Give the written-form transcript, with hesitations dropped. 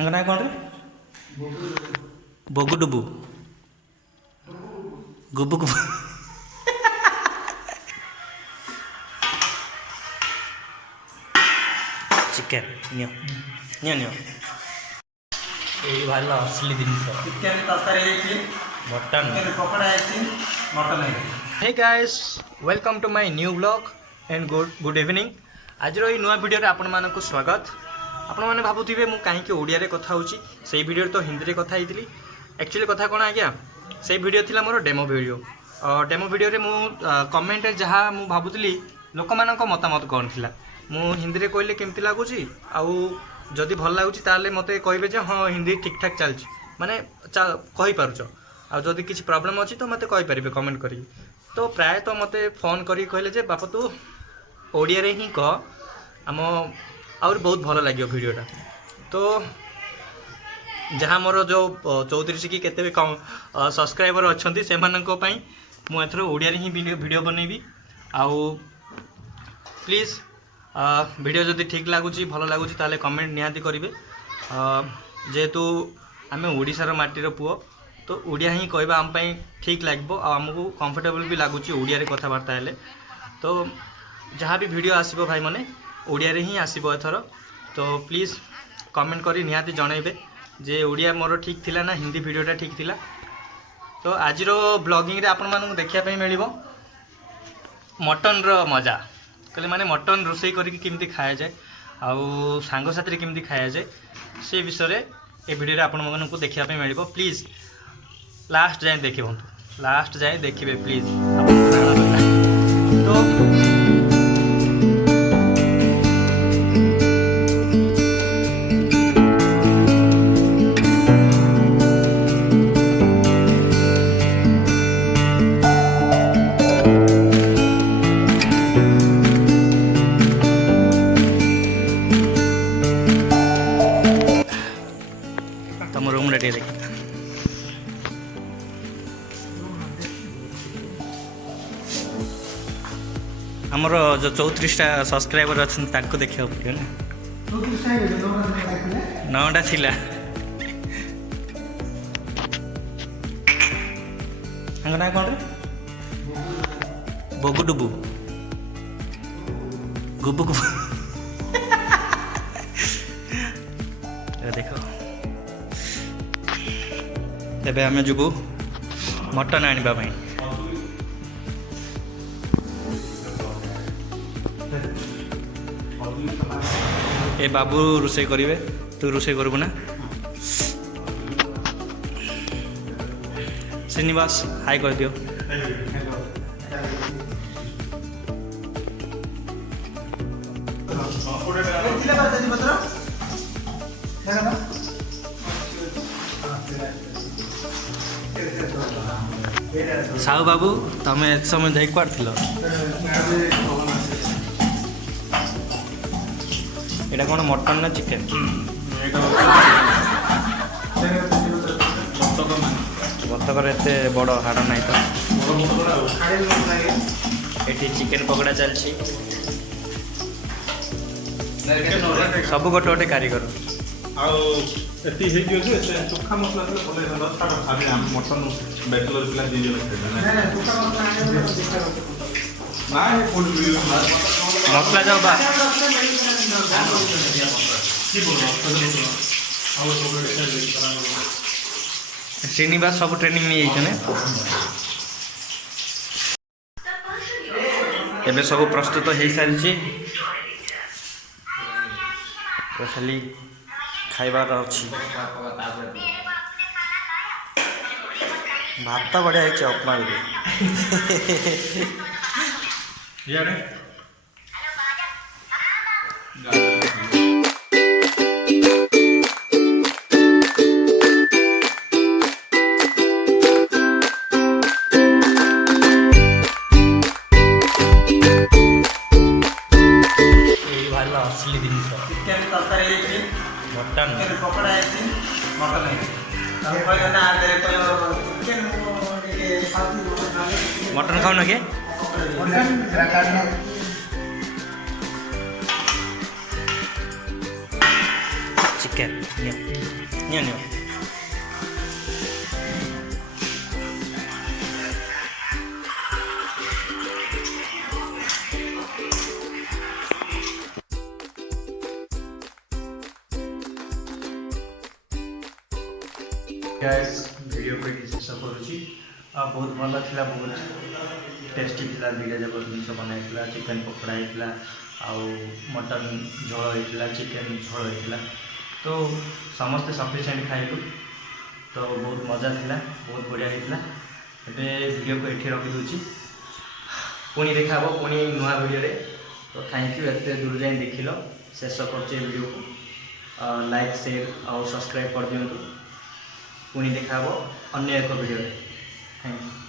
ସାଙ୍ଗ ନାଁ କ'ଣ ରେ? ବଗୁ ଡୁବୁ ଗୁବୁ ଗୁବୁ ଚିକେନ୍ ନିଅ ନିଅ ନିଅ। ଏଇ ଭଲ ଅସଲି ଜିନିଷ ଚିକେନ୍ ତରକାରୀ ହେଇଛି, ମଟନ୍ ପକୋଡ଼ା ହେଇଛି, ମଟନ୍ ହେଇଛି। Hey guys, welcome to my new blog and good evening. आज ये नुआ वीडियो आपण मानक स्वागत। आपण मैंने भावुवे मुझे कहीं ओडिया कथा होची, से वीडियो तो हिंदी में कथा होती। एक्चुअली कथा कौन आज्ञा, से वीडियो थिला मोर डेमो वीडियो। डेमो वीडियो रे मु कमेंट जहाँ मु भावुली लोक मान मतामत कौन थिला, मु हिंदी में कहले केमती लगुच, आदि भल लगुच मत कहे हाँ हिंदी ठीक ठाक चलती, माने कही पारुच, आदि किसी प्रॉब्लम अच्छी तो मत कहीपर कमेंट करी। तो प्राय तो मत फोन करी कहले जे बापा तू ओडिया रे ही कह, आम आउर बहुत भल लगे वीडियोटा। तो जहाँ मोर जो 34 की केते भी सब्सक्राइबर अच्छा से मुझे ओडिया ही वीडियो बनैबी। आउ प्लीज़ वीडियो जदि ठीक लगुच भल लगुच ताले कमेंट निहाती करेंगे। जेहेतु आम ओडिशार माटीर पुओ, तो ओडिया ही कहवा आम ठीक लगे, आमको कंफर्टेबल भी लगुच ओडिया रे कथबार्ता हेले। तो जहाँ भी वीडियो आसो भाई मैंने ओडिया रे ही आसो एथर। तो प्लीज़ कमेंट करी निहाती जनइबे जे ओडिया मोर ठीक थिला ना हिंदी वीडियोटा ठीक थिला। तो आज ब्लॉगिंग रे आपण मानू देखिया मिल मटन रो मजा, कहले माने मटन रोसई करके केमती खाया जाए, आउ सांग साथी केमती खाया जाए, से विषय ए वीडियो रे आपण मानू देखिया मिल। प्लीज़ लास्ट जाए देखिए, लास्ट जाए देखिए प्लीज। तो तुम रूम रेडी देखिए, आमर जो 34टा सब्सक्राइबर अच्छा देखा पड़े ना, 9टा थिला। साଙ୍ଗ ନାଁ କ'ଣ ରେ? ବଗୁ ଡୁବୁ ଗୁବୁ ଗୁବୁ देख। तेबे आमे जुबु मटन आनिबा भाई। ए बाबू रोषे करेंगे, तू रोषे करबू ना? श्रीनिवास हाय कर दियो। साहू बाबू तमें एत समय देख पार एटा कौन मटन ना चिकेन? बतकर एते बड़ हाड़ ना तो ये चिकेन पकड़ा चलती सब गोटे गोटे कारीगर। चोखा मसला मटन बैचलर पिला मसला जाओ बा श्रीनिवास सब ट्रेनिंग नहीं जाइए। एबे सब प्रस्तुत हो सारी, खाली खाइबार अच्छी। भात बढ़िया है उपमा असली जिनिस चिकेन तरकारी मटन पकड़ा मटन मटन खाऊ ना के चिकेन ନିଅ ନିଅ ନିଅ। गाइस वीडियो को ये शेष करुँची बहुत भल था बहुत टेस्टी था दुईटा जाक जिन बनाई चिकेन पकोड़ा होता आउ मटन झोल होता चिकेन झोल होता तो समस्ते सफिशिएंट खाइलु तो बहुत मजा था बहुत बढ़िया होता ए वीडियो को ये रखिदे पुणी देखा पुणी नुआ वीडियो तो थैंक यू एत दूर जाए देख लो शेष कर वीडियो को लाइक शेयर और सब्सक्राइब कर दिंतु पुणी देखा अन्य एक वीडियो थैंक यू।